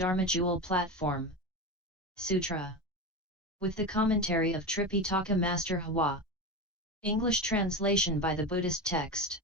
Dharma Jewel Platform. Sutra. With the commentary of Tripitaka Master Hua. English translation by the Buddhist text.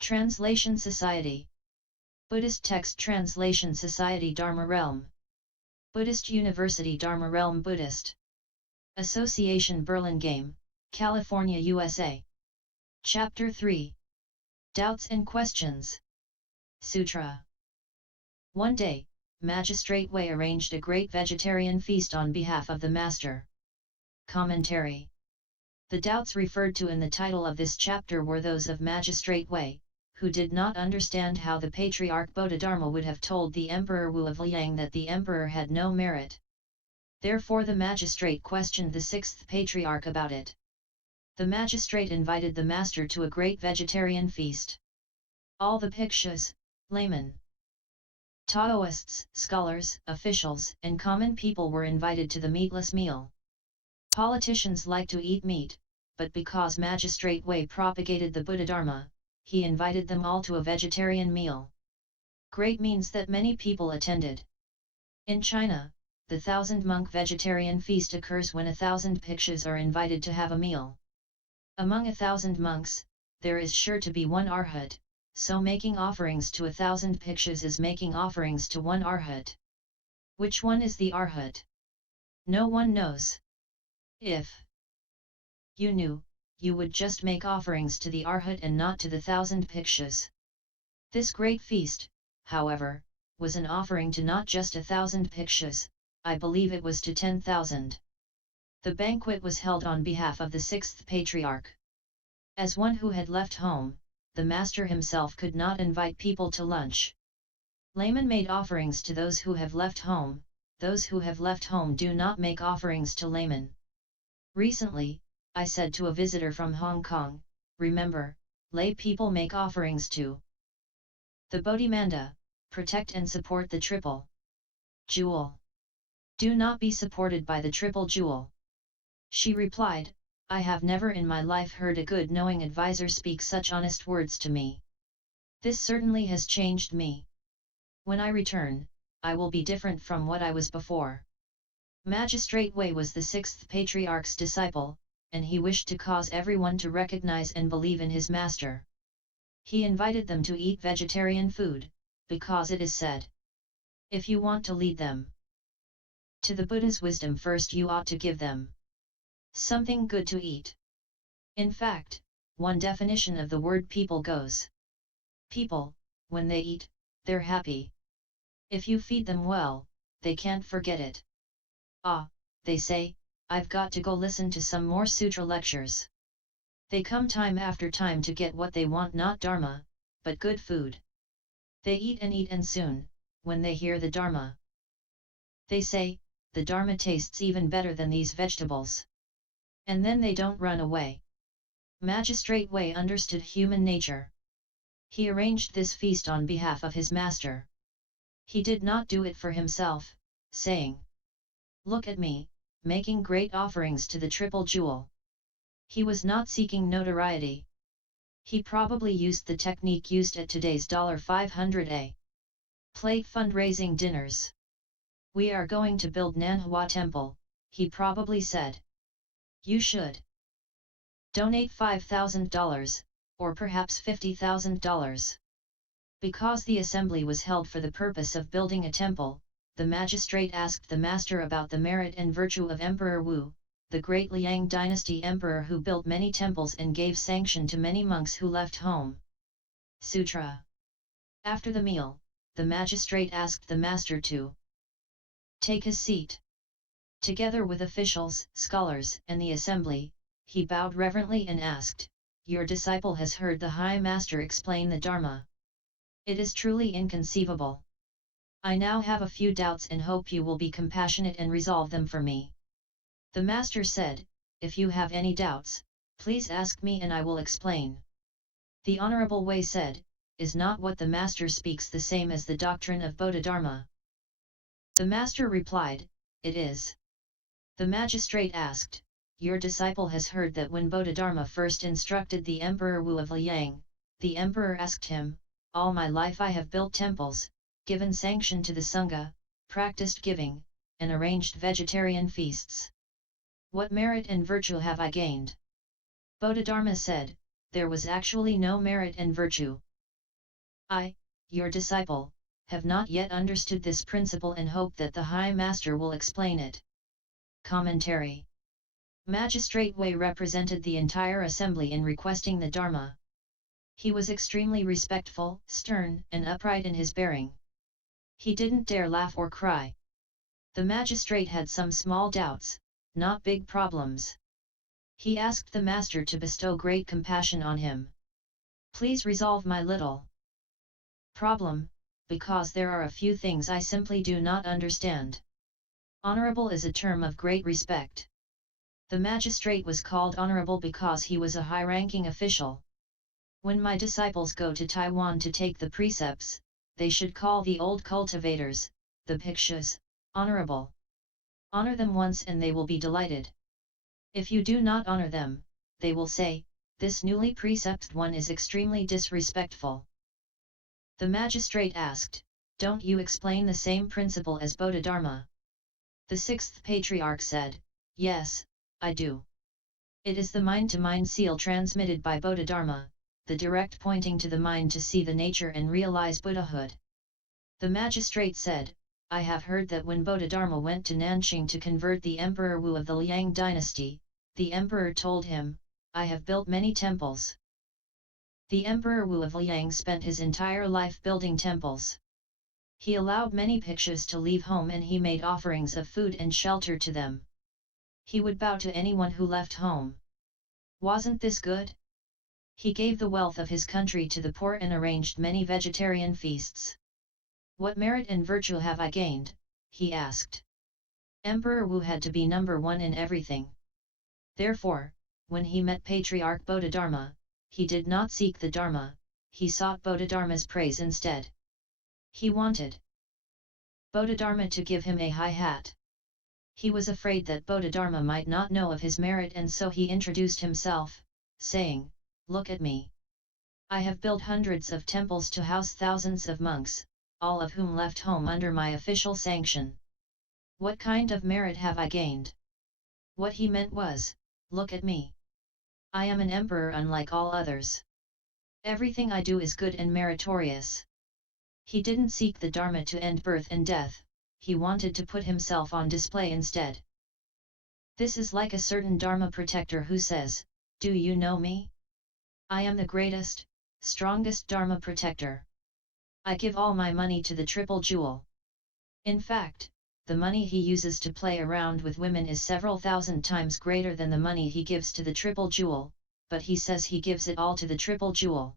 Translation Society. Buddhist Text Translation Society Dharma Realm. Buddhist University Dharma Realm Buddhist Association Burlingame, California, USA. Chapter 3. Doubts and Questions. Sutra. One day, Magistrate Wei arranged a great vegetarian feast on behalf of the Master. Commentary. The doubts referred to in the title of this chapter were those of Magistrate Wei, who did not understand how the Patriarch Bodhidharma would have told the Emperor Wu of Liang that the Emperor had no merit. Therefore the magistrate questioned the Sixth Patriarch about it. The magistrate invited the Master to a great vegetarian feast. All the Bhikshus, laymen, Taoists, scholars, officials, and common people were invited to the meatless meal. Politicians like to eat meat, but because Magistrate Wei propagated the Buddhadharma, he invited them all to a vegetarian meal. Great means that many people attended. In China, the 1,000-monk vegetarian feast occurs when 1,000 bhikshus are invited to have a meal. Among 1,000 monks, there is sure to be one Arhat, so making offerings to 1,000 bhikshus is making offerings to one Arhat. Which one is the Arhat? No one knows. If you knew, you would just make offerings to the Arhat and not to the 1,000 bhikshus. This great feast, however, was an offering to not just 1,000 bhikshus, I believe it was to 10,000. The banquet was held on behalf of the Sixth Patriarch. As one who had left home, the Master himself could not invite people to lunch. Laymen made offerings to those who have left home, those who have left home do not make offerings to laymen. Recently, I said to a visitor from Hong Kong, remember, lay people make offerings to the Bodhimanda, protect and support the triple jewel. Do not be supported by the triple jewel. She replied, I have never in my life heard a good knowing advisor speak such honest words to me. This certainly has changed me. When I return, I will be different from what I was before. Magistrate Wei was the Sixth Patriarch's disciple, and he wished to cause everyone to recognize and believe in his master. He invited them to eat vegetarian food, because it is said, if you want to lead them to the Buddha's wisdom, first you ought to give them something good to eat. In fact, one definition of the word people goes, people, when they eat, they're happy. If you feed them well, they can't forget it. Ah, they say, I've got to go listen to some more sutra lectures. They come time after time to get what they want, not dharma, but good food. They eat and soon, when they hear the dharma, they say, the dharma tastes even better than these vegetables. And then they don't run away. Magistrate Wei understood human nature. He arranged this feast on behalf of his master. He did not do it for himself, saying, look at me, making great offerings to the triple jewel. He was not seeking notoriety. He probably used the technique used at today's $500 plate fundraising dinners. We are going to build Nanhua Temple, he probably said. You should donate $5,000, or perhaps $50,000. Because the assembly was held for the purpose of building a temple, the magistrate asked the Master about the merit and virtue of Emperor Wu, the great Liang dynasty emperor who built many temples and gave sanction to many monks who left home. Sutra. After the meal, the magistrate asked the Master to take his seat. Together with officials, scholars, and the assembly, he bowed reverently and asked, your disciple has heard the High Master explain the Dharma. It is truly inconceivable. I now have a few doubts and hope you will be compassionate and resolve them for me. The Master said, if you have any doubts, please ask me and I will explain. The Honorable Wei said, is not what the Master speaks the same as the doctrine of Bodhidharma? The Master replied, it is. The magistrate asked, your disciple has heard that when Bodhidharma first instructed the Emperor Wu of Liang, the Emperor asked him, all my life I have built temples, given sanction to the Sangha, practiced giving, and arranged vegetarian feasts. What merit and virtue have I gained? Bodhidharma said, there was actually no merit and virtue. I, your disciple, have not yet understood this principle and hope that the High Master will explain it. Commentary. Magistrate Wei represented the entire assembly in requesting the Dharma. He was extremely respectful, stern, and upright in his bearing. He didn't dare laugh or cry. The magistrate had some small doubts, not big problems. He asked the master to bestow great compassion on him. Please resolve my little problem, because there are a few things I simply do not understand. Honorable is a term of great respect. The magistrate was called honorable because he was a high-ranking official. When my disciples go to Taiwan to take the precepts, they should call the old cultivators, the Bhikshus, honorable. Honor them once and they will be delighted. If you do not honor them, they will say, this newly precepted one is extremely disrespectful. The magistrate asked, don't you explain the same principle as Bodhidharma? The Sixth Patriarch said, yes, I do. It is the mind-to-mind seal transmitted by Bodhidharma, the direct pointing to the mind to see the nature and realize Buddhahood. The magistrate said, I have heard that when Bodhidharma went to Nanqing to convert the Emperor Wu of the Liang dynasty, the emperor told him, I have built many temples. The Emperor Wu of Liang spent his entire life building temples. He allowed many Bhikshus to leave home and he made offerings of food and shelter to them. He would bow to anyone who left home. Wasn't this good? He gave the wealth of his country to the poor and arranged many vegetarian feasts. What merit and virtue have I gained? He asked. Emperor Wu had to be number one in everything. Therefore, when he met Patriarch Bodhidharma, he did not seek the Dharma, he sought Bodhidharma's praise instead. He wanted Bodhidharma to give him a high hat. He was afraid that Bodhidharma might not know of his merit and so he introduced himself, saying, look at me. I have built hundreds of temples to house thousands of monks, all of whom left home under my official sanction. What kind of merit have I gained? What he meant was, look at me. I am an emperor unlike all others. Everything I do is good and meritorious. He didn't seek the Dharma to end birth and death, he wanted to put himself on display instead. This is like a certain Dharma protector who says, do you know me? I am the greatest, strongest Dharma protector. I give all my money to the triple jewel. In fact, the money he uses to play around with women is several thousand times greater than the money he gives to the triple jewel, but he says he gives it all to the triple jewel.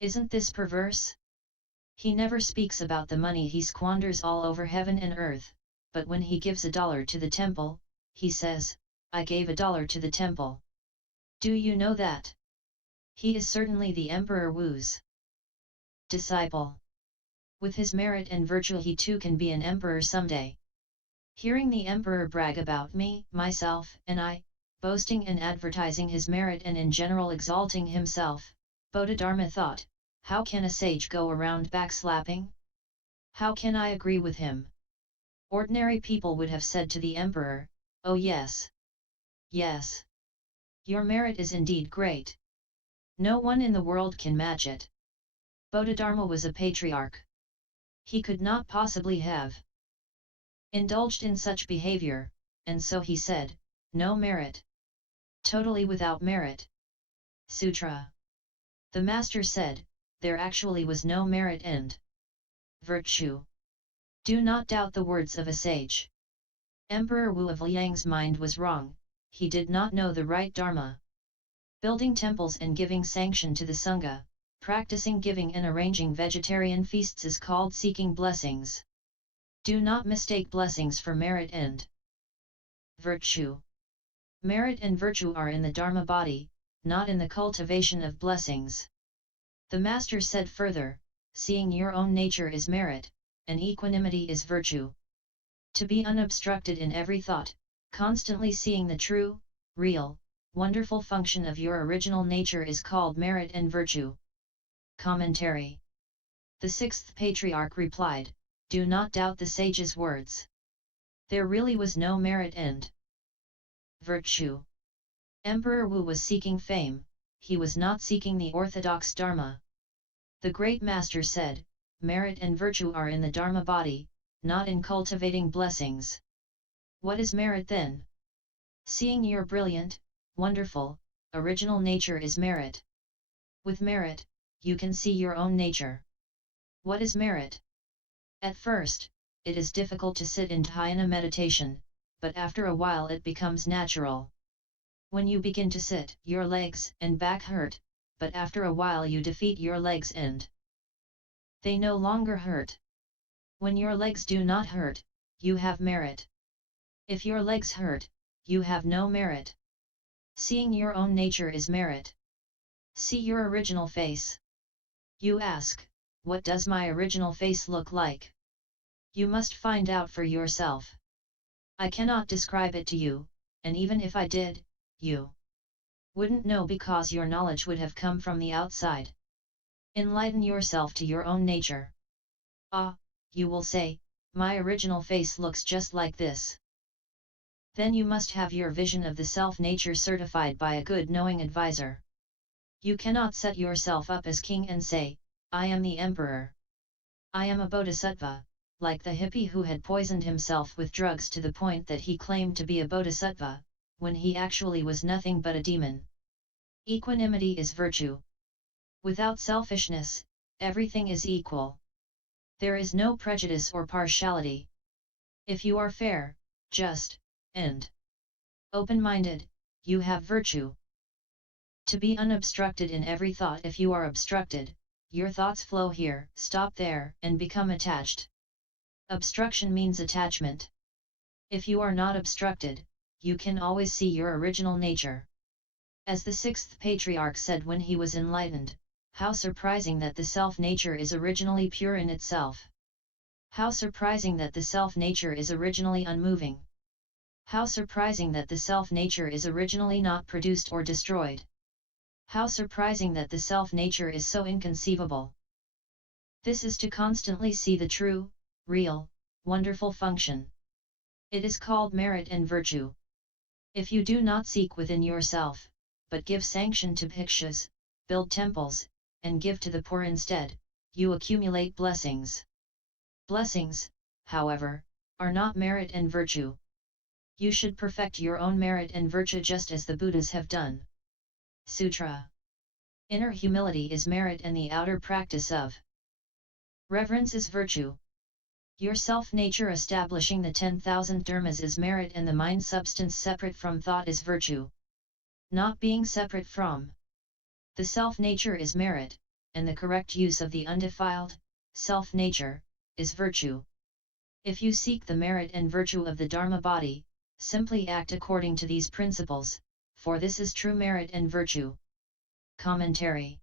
Isn't this perverse? He never speaks about the money he squanders all over heaven and earth, but when he gives $1 to the temple, he says, I gave $1 to the temple. Do you know that? He is certainly the Emperor Wu's disciple. With his merit and virtue he too can be an emperor someday. Hearing the emperor brag about me, myself, and I, boasting and advertising his merit and in general exalting himself, Bodhidharma thought, how can a sage go around backslapping? How can I agree with him? Ordinary people would have said to the emperor, oh yes. Yes. Your merit is indeed great. No one in the world can match it. Bodhidharma was a patriarch. He could not possibly have indulged in such behavior, and so he said, no merit. Totally without merit. Sutra. The master said, there actually was no merit and virtue. Do not doubt the words of a sage. Emperor Wu of Liang's mind was wrong, he did not know the right Dharma. Building temples and giving sanction to the Sangha, practicing giving and arranging vegetarian feasts is called seeking blessings. Do not mistake blessings for merit and virtue. Merit and virtue are in the Dharma body, not in the cultivation of blessings. The Master said further, seeing your own nature is merit, and equanimity is virtue. To be unobstructed in every thought, constantly seeing the true, real, wonderful function of your original nature is called merit and virtue. Commentary. The Sixth Patriarch replied, do not doubt the sage's words. There really was no merit and virtue. Emperor Wu was seeking fame, he was not seeking the orthodox Dharma. The great master said, merit and virtue are in the Dharma body, not in cultivating blessings. What is merit then? Seeing your brilliant, wonderful, original nature is merit. With merit, you can see your own nature. What is merit? At first, it is difficult to sit in dhyana meditation, but after a while it becomes natural. When you begin to sit, your legs and back hurt, but after a while you defeat your legs and they no longer hurt. When your legs do not hurt, you have merit. If your legs hurt, you have no merit. Seeing your own nature is merit. See your original face. You ask, what does my original face look like? You must find out for yourself. I cannot describe it to you, and even if I did, you wouldn't know because your knowledge would have come from the outside. Enlighten yourself to your own nature. Ah, you will say, my original face looks just like this. Then you must have your vision of the self-nature certified by a good knowing advisor. You cannot set yourself up as king and say, I am the emperor. I am a bodhisattva, like the hippie who had poisoned himself with drugs to the point that he claimed to be a bodhisattva, when he actually was nothing but a demon. Equanimity is virtue. Without selfishness, everything is equal. There is no prejudice or partiality. If you are fair, just, and open-minded, you have virtue. To be unobstructed in every thought. If you are obstructed, your thoughts flow here, stop there, and become attached. Obstruction means attachment. If you are not obstructed, you can always see your original nature. As the Sixth Patriarch said when he was enlightened, how surprising that the self-nature is originally pure in itself. How surprising that the self-nature is originally unmoving. How surprising that the self-nature is originally not produced or destroyed. How surprising that the self-nature is so inconceivable. This is to constantly see the true, real, wonderful function. It is called merit and virtue. If you do not seek within yourself, but give sanction to bhikshus, build temples, and give to the poor instead, you accumulate blessings. Blessings, however, are not merit and virtue. You should perfect your own merit and virtue just as the Buddhas have done. Sutra. Inner humility is merit and the outer practice of reverence is virtue. Your self-nature establishing the 10,000 dharmas is merit and the mind substance separate from thought is virtue. Not being separate from the self-nature is merit, and the correct use of the undefiled self-nature is virtue. If you seek the merit and virtue of the Dharma body, simply act according to these principles, for this is true merit and virtue. Commentary.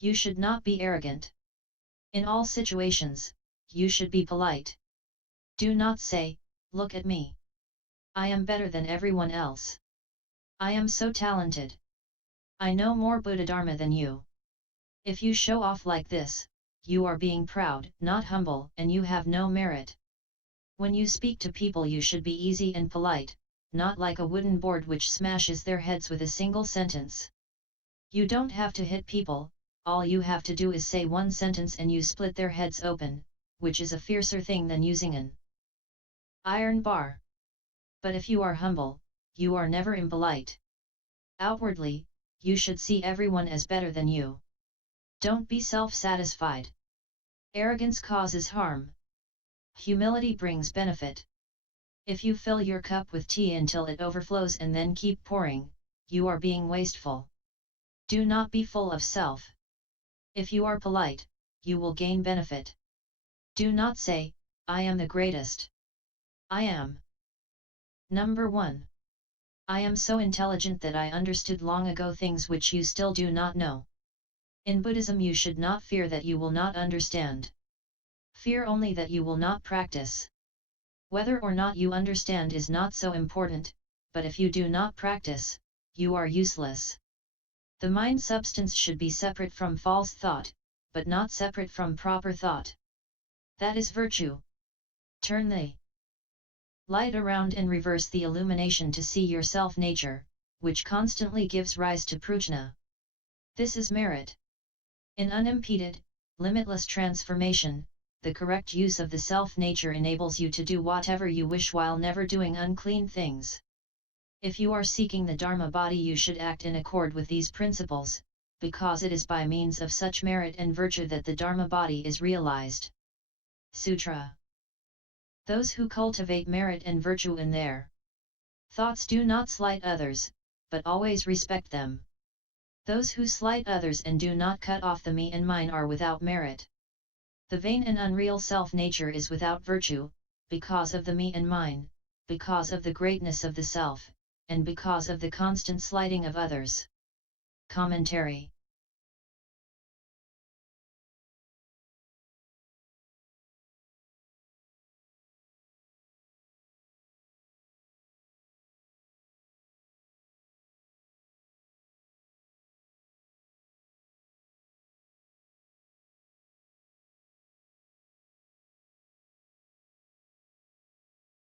You should not be arrogant. In all situations, you should be polite. Do not say, look at me. I am better than everyone else. I am so talented. I know more Buddhadharma than you. If you show off like this, you are being proud, not humble, and you have no merit. When you speak to people you should be easy and polite, not like a wooden board which smashes their heads with a single sentence. You don't have to hit people, all you have to do is say one sentence and you split their heads open, which is a fiercer thing than using an iron bar. But if you are humble, you are never impolite. Outwardly, you should see everyone as better than you. Don't be self-satisfied. Arrogance causes harm. Humility brings benefit. If you fill your cup with tea until it overflows and then keep pouring, you are being wasteful. Do not be full of self. If you are polite, you will gain benefit. Do not say, I am the greatest. I am number one. I am so intelligent that I understood long ago things which you still do not know. In Buddhism you should not fear that you will not understand. Fear only that you will not practice. Whether or not you understand is not so important, but if you do not practice, you are useless. The mind substance should be separate from false thought, but not separate from proper thought. That is virtue. Turn the light around and reverse the illumination to see your self-nature, which constantly gives rise to prajna. This is merit. In unimpeded, limitless transformation, the correct use of the self-nature enables you to do whatever you wish while never doing unclean things. If you are seeking the Dharma body, you should act in accord with these principles, because it is by means of such merit and virtue that the Dharma body is realized. Sutra. Those who cultivate merit and virtue in their thoughts do not slight others, but always respect them. Those who slight others and do not cut off the me and mine are without merit. The vain and unreal self-nature is without virtue, because of the me and mine, because of the greatness of the self, and because of the constant slighting of others. Commentary.